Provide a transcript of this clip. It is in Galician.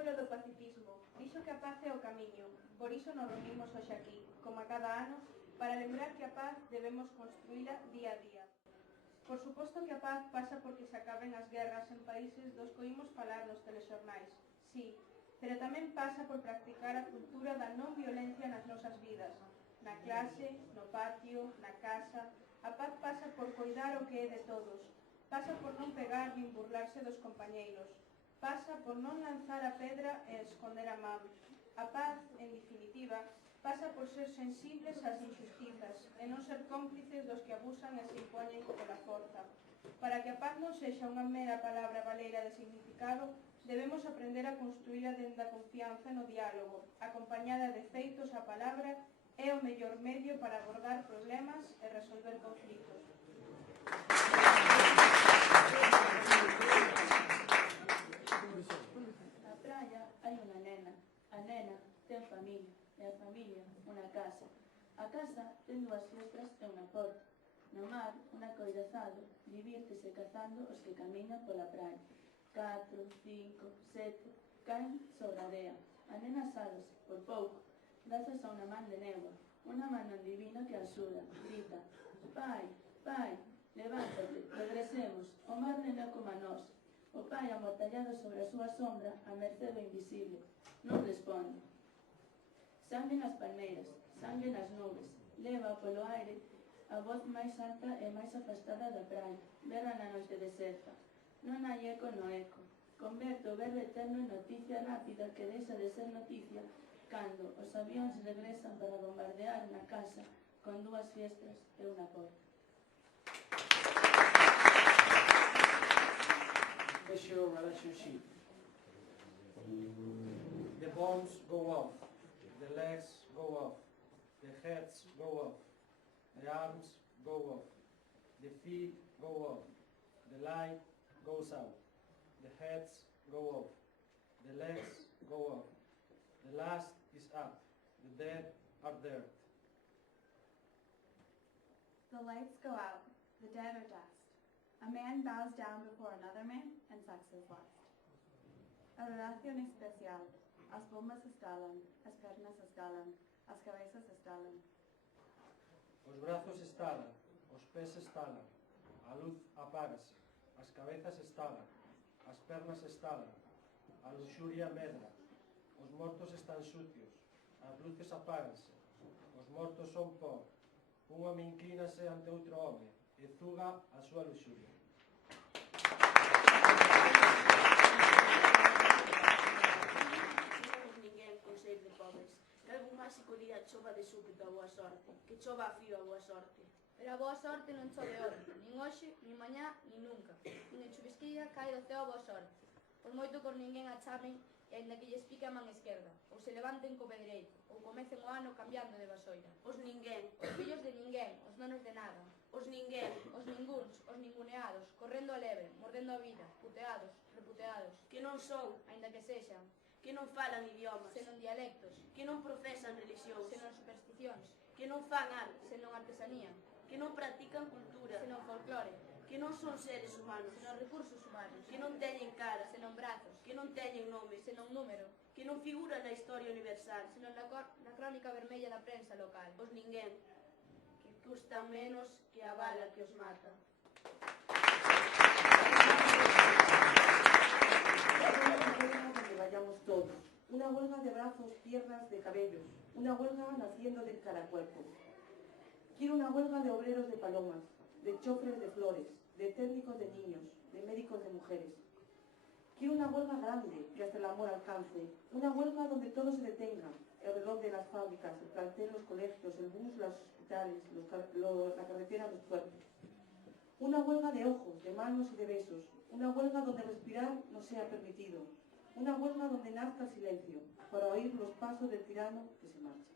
símbolo do pacifismo, dixo que a paz é o camiño. Por iso nos reunimos hoxe aquí, como a cada ano, para lembrar que a paz debemos construíla día a día. Por suposto que a paz pasa porque se acaben as guerras en países dos que oímos falar nos telexornais, sí, pero tamén pasa por practicar a cultura da non violencia nas nosas vidas, na clase, no patio, na casa. A paz pasa por coidar o que é de todos, pasa por non pegar nin burlarse dos compañeiros, pasa por non lanzar a pedra e esconder a man. A paz, en definitiva, pasa por ser sensibles ás injustizas e non ser cómplices dos que abusan e se impoñen pola forza. Para que a paz non sexa unha mera palabra baleira de significado, debemos aprender a construíla dende a confianza no diálogo, acompañada de feitos. A palabra é o mellor medio para abordar problemas e resolver conflitos. Na praia hai unha nena. A nena ten familia, e a familia unha casa. A casa ten dúas fiestras e unha porta. No mar, unha coidazado, divírtese cazando os que camiñan pola praia. 4, 5, 7, caen sobre a area. A nena sálvase, por pouco, grazas a unha man de néboa, unha man non divina que axuda, grita: pai, pai, levántate, regresemos, o mar non é como a nós. O pai amortallado sobre a súa sombra, a merced do invisible, non responde. Sangue nas palmeiras, sangue nas nubes, leva polo aire a voz máis alta e máis afastada da praia, berra na noite deserta. Non hai eco no eco. Converte o verbo eterno en noticia rápida que deixa de ser noticia cando os avións regresan para bombardear na casa con dúas fiestras e unha porta. Special relationship. The bones go off, the legs go off, the heads go off, the arms go off, the feet go off, the light goes out, the heads go off, the legs go off, the last is up, the dead are dirt. The lights go out, the dead are dust. A man bows down before another man and sucks his lust. Adoración especial. As palmas estalan, as pernas estalan, as cabezas estalan. Os brazos estalan, os pés estalan, a luz apágase, as cabezas estalan, as pernas estalan, a luxuria medra, os mortos están sucios, as luces apáganse, os mortos son pó, un home inclínase ante outro home e zuga a súa luxuria. Ninguén con ser de pobres, que algún máxico día chova de súpeto a boa sorte, que chova a fío a boa sorte. Pero a boa sorte non chove hoxe, nin hoxe, nin mañá, nin nunca. Nin en chuvisquilla cae do ceo a boa sorte. Por moito por ninguén a chamen, e ainda que lles pique a man esquerda, ou se levanten co pé dereito, ou comecen o ano cambiando de vasoira. Os ninguén, Os fillos de ninguén, os nonos de nada. os ninguén, Os ningúns, os ninguneados, correndo a leve, mordendo a vida, puteados, reputeados. que non son, Ainda que sexan, que non falan idiomas, senón dialectos, que non profesan religións, senón supersticións, que non fan arte, senón artesanía, que non practican cultura, senón folclore, que non son seres humanos, senón recursos humanos, que non teñen cara, senón brazos, que non teñen nome, senón número, que non figuran na historia universal, senón na crónica vermella da prensa local. os ninguén, que custan menos que a bala que os mata. Donde vayamos todos. Una huelga de brazos, piernas, de cabellos. Una huelga naciendo de cada cuerpo. Quiero una huelga de obreros de palomas, de chofres de flores, de técnicos de niños, de médicos de mujeres. Quiero una huelga grande, que hasta el amor alcance. Una huelga donde todo se detenga. El reloj de las fábricas, el plantel, los colegios, el bus, los hospitales, la carretera, los puertos. Una huelga de ojos, de manos y de besos. Una huelga donde respirar no sea permitido. Una huelga donde nazca el silencio, para oír los pasos del tirano que se marcha.